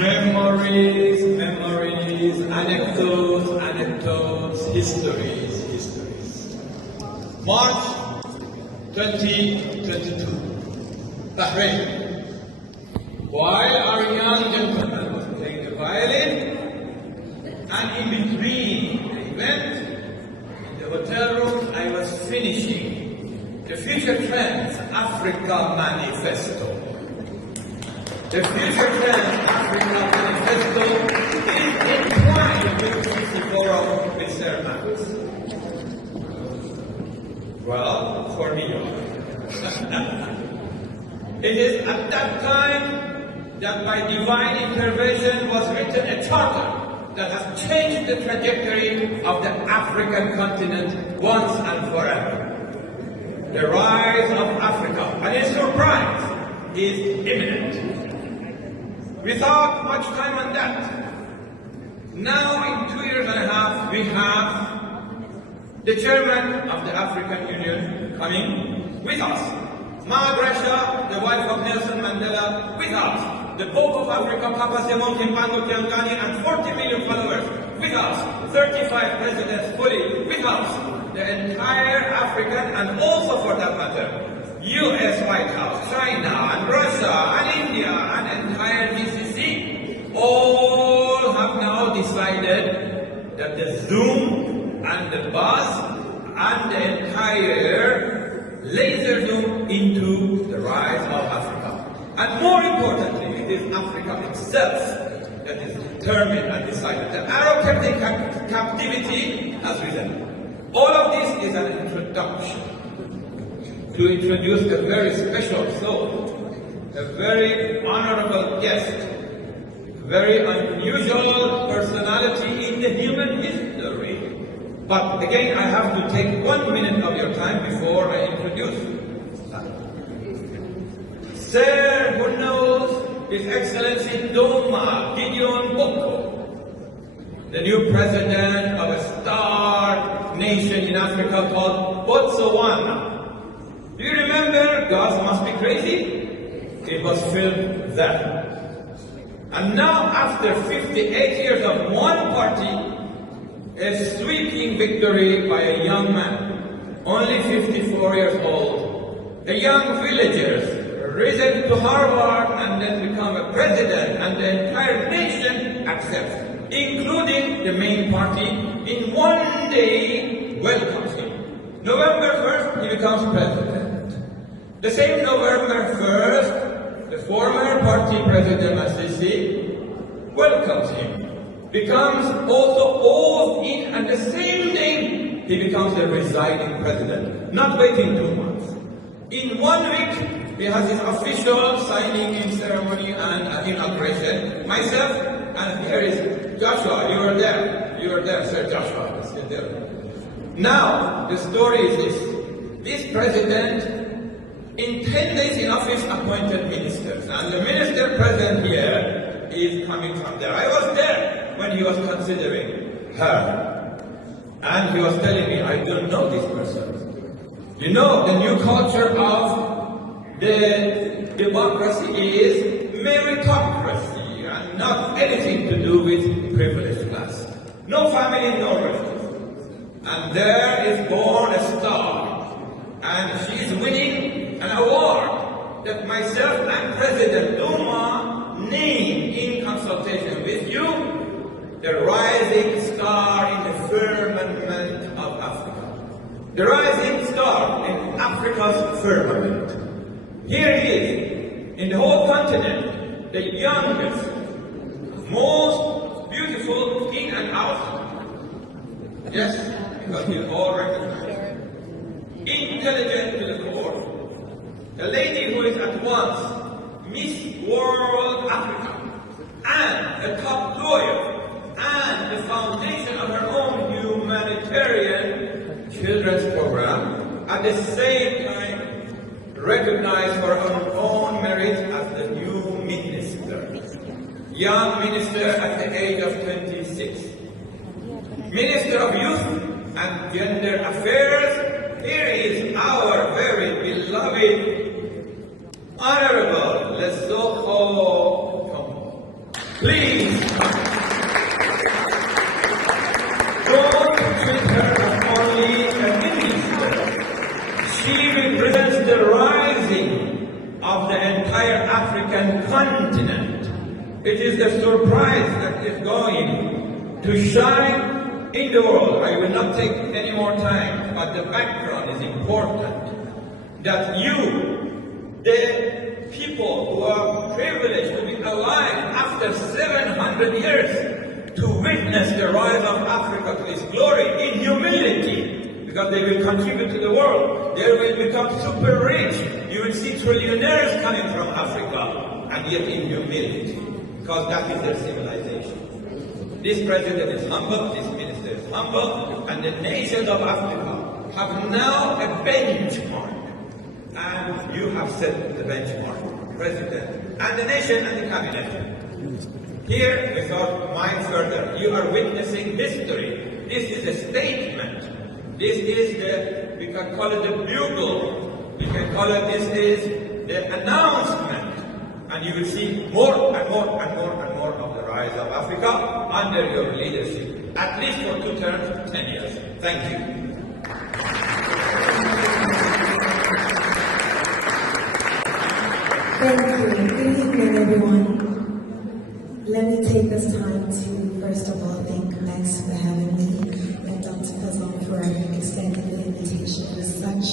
Memories, memories, anecdotes, histories. March 2022, Bahrain. While our young gentleman was playing the violin, and in between the event, in the hotel room, I was finishing the Future Trends Africa Manifesto. The Future Trends Africa Manifesto is entwined with the 64 of Mr. Max. Well, for New York. It is at that time that by divine intervention was written a charter that has changed the trajectory of the African continent once and forever. The rise of Africa, and its surprise, is imminent. Without much time on that, now in 2 years and a half, we have the chairman of the African Union coming with us. Ma Gracia, the wife of Nelson Mandela, with us. The Pope of Africa, Papa Simon Kimbangu Tiangani, and 40 million followers, with us. 35 presidents fully, with us. The entire African, and also for that matter, US White House, China, and Russia, and India, and entire GCC, all have now decided that the Zoom and the buzz and the entire laser zoom into the rise of Africa. And more importantly, it is Africa itself that is determined and decided. The Arab captivity has risen. All of this is an introduction to introduce a very special soul, a very honorable guest, a very unusual personality in the human history. But again, I have to take 1 minute of your time before I introduce that. Sir, who knows His Excellency Doma Gideon Boko, the new president of a star nation in Africa called Botswana. Do you remember God Must Be Crazy? It was filmed then. And now, after 58 years of one party, a sweeping victory by a young man, only 54 years old, a young villager, risen to Harvard and then become a president, and the entire nation accepts, including the main party, in one day welcomes him. November 1st, he becomes president. The same November 1st, the former party president Masisi welcomes him, becomes also oath in, and the same day he becomes the resigning president, not waiting 2 months. In 1 week, he has his official signing-in ceremony and inauguration. Myself, and here is Joshua. You were there, Sir Joshua. Sit there. Now, the story is this. This president, in 10 days in office, appointed ministers. And the minister present here is coming from there. I was there when he was considering her. And he was telling me, I don't know this person. You know, the new culture of the democracy is meritocracy and not anything to do with privileged class. No family, no relatives. And there is born a star. And she is winning an award that myself and President Duma named in consultation with you, the rising star in the firmament of Africa. The rising star in Africa's firmament. Here he is, in the whole continent, the youngest, most beautiful in and out. Yes, because we all recognize. Intelligent to the core. The lady who is at once Miss World Africa, and a top lawyer, and the foundation of her own humanitarian children's program, at the same time recognized for her own merit as the new minister. Young minister at the age of 26. Minister of Youth and Gender Affairs. Here is our very beloved Honorable Lesotho Tombo. Please don't treat her as only a minister. She represents the rising of the entire African continent. It is the surprise that is going to shine in the world. I will not take any more time, but the background is important. That you, the people who are privileged to be alive after 700 years to witness the rise of Africa to its glory in humility, because they will contribute to the world. They will become super rich. You will see trillionaires coming from Africa, and yet in humility, because that is their civilization. This president is humble, this minister is humble, and the nations of Africa have now a benchmark. And you have set the benchmark, President, and the nation and the cabinet. Here, without mind further, you are witnessing history. This is a statement. This is the, we can call it the bugle. We can call it, this is the announcement. And you will see more and more and more and more of the rise of Africa under your leadership. At least for 2 terms, 10 years. Thank you. Thank you. Good evening, everyone. Let me take this time to, first of all, thank Max for having me and Dr. Fazal for extending the invitation. It is such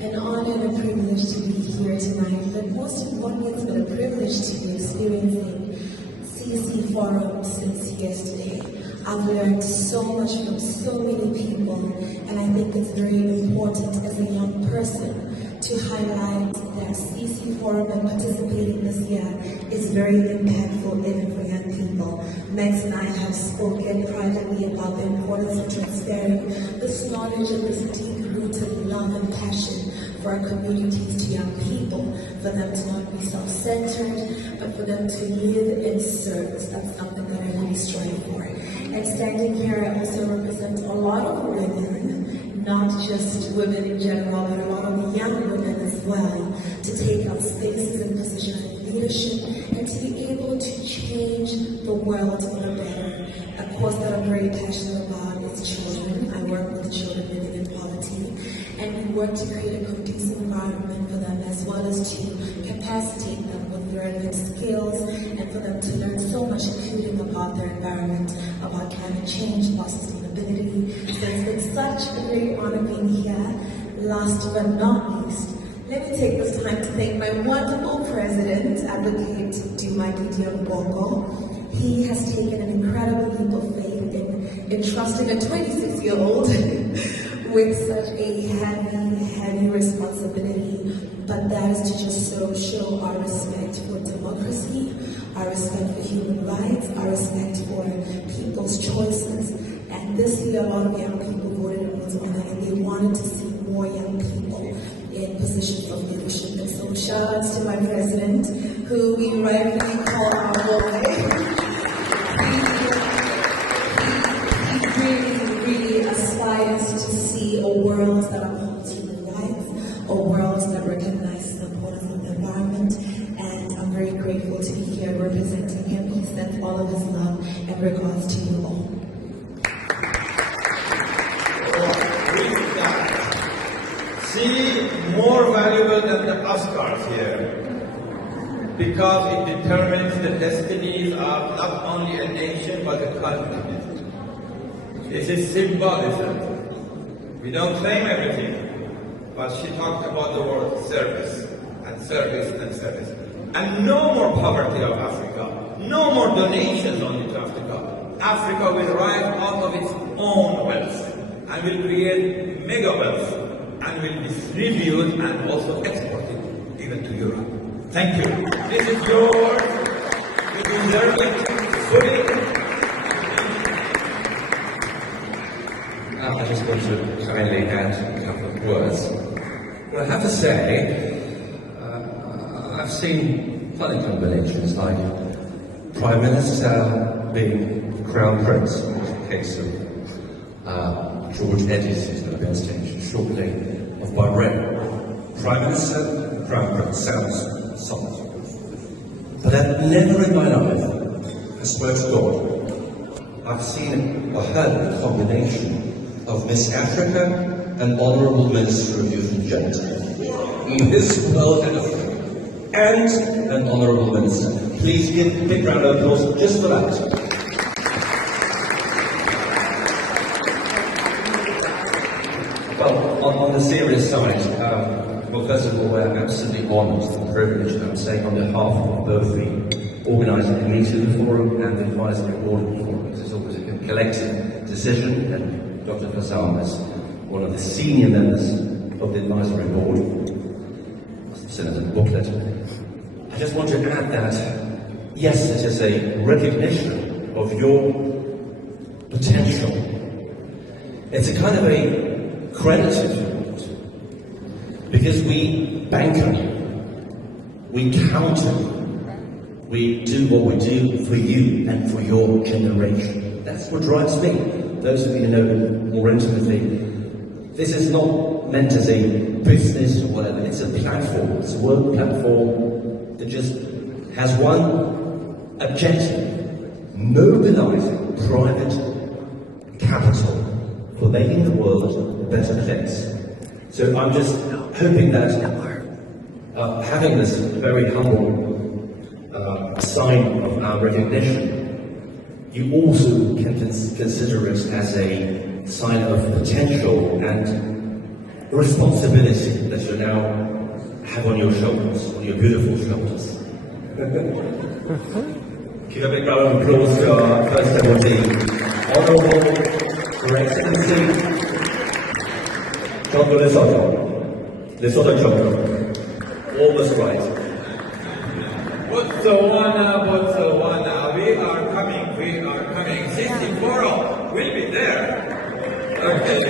an honor and a privilege to be here tonight, but most importantly, it's been a privilege to be experiencing CC Forum since yesterday. I've learned so much from so many people, and I think it's very important as a young person to highlight that CC Forum and participating this year is very impactful even for young people. Max and I have spoken privately about the importance of transferring this knowledge and this deep-rooted love and passion for our communities to young people, for them to not be self-centered, but for them to live in service. That's something that I really strive for. And standing here, I also represent a lot of women, not just women in general, but a lot of young women as well, to take up spaces and positions of leadership and to be able to change the world for the better. A cause that I'm very passionate about is children. I work with children living in poverty, and we work to create a conducive environment for them as well as to capacitate them with relevant skills and for them to learn so much, including about their environment, about climate change, about sustainability. So it's been such a great honor being here. Last but not least, let me take this time to thank my wonderful president, Advocate Duma Gideon Boko. He has taken an incredible leap of faith in trusting a 26-year-old with such a heavy responsibility. But that is to just show our respect for democracy, our respect for human rights, our respect for people's choices. And this year, a lot of young people voted in Botswana, and they wanted to see more young people in positions of leadership. And so shout outs to my president, who we rightfully call our boy. He really aspires to see a world that upholds human rights, a world that recognizes the importance of the environment, and I'm very grateful to be here representing him. He sends all of his love and regards to you all. See, more valuable than the Oscars here, because it determines the destinies of not only a nation but a continent. This is symbolism. We don't claim everything, but she talked about the word service, and service, and service. And no more poverty of Africa, no more donations only to Africa. Africa will rise out of its own wealth, and will create mega wealth, and will distribute and also export it even to Europe. Thank you. This is yours. You deserve it fully. I just want to kindly add a couple of words. Well, I have to say, I've seen funny combinations like Prime Minister being Crown Prince, in the case of George Eddis, who's going to be on stage shortly, of Bahrain. Prime Minister and Crown Prince sounds solid. But I've never in my life swear to God, I've seen or heard the combination of Miss Africa and Honourable Minister of Youth and Gender. Miss World and an Honourable Minister. Please give a big round of applause just for that. Well, on the serious side, well, first of all, we're absolutely honoured and privileged, I'm saying, on behalf of both the organising committee of the forum and the advisory board of the forum, because it's always a collective decision, and Dr. Fassam is one of the senior members of the advisory board, must have sent us a booklet. I just want to add that, yes, it is a recognition of your potential. It's a kind of a credit, because we bank on you, we count on you, we do what we do for you and for your generation. That's what drives me. Those of you who know more intimately, this is not meant as a business or whatever, it's a platform, it's a work platform that just has one objective: mobilizing private capital for making the world a better place. So I'm just hoping that having this very humble sign of our recognition, you also can consider it as a sign of potential and responsibility that you now have on your shoulders, on your beautiful shoulders. Give a big round of applause to our first devotee, Honourable Her Excellency Joko Lesotho Joko. Almost right. Botswana, we are coming. 64 will be there. Okay.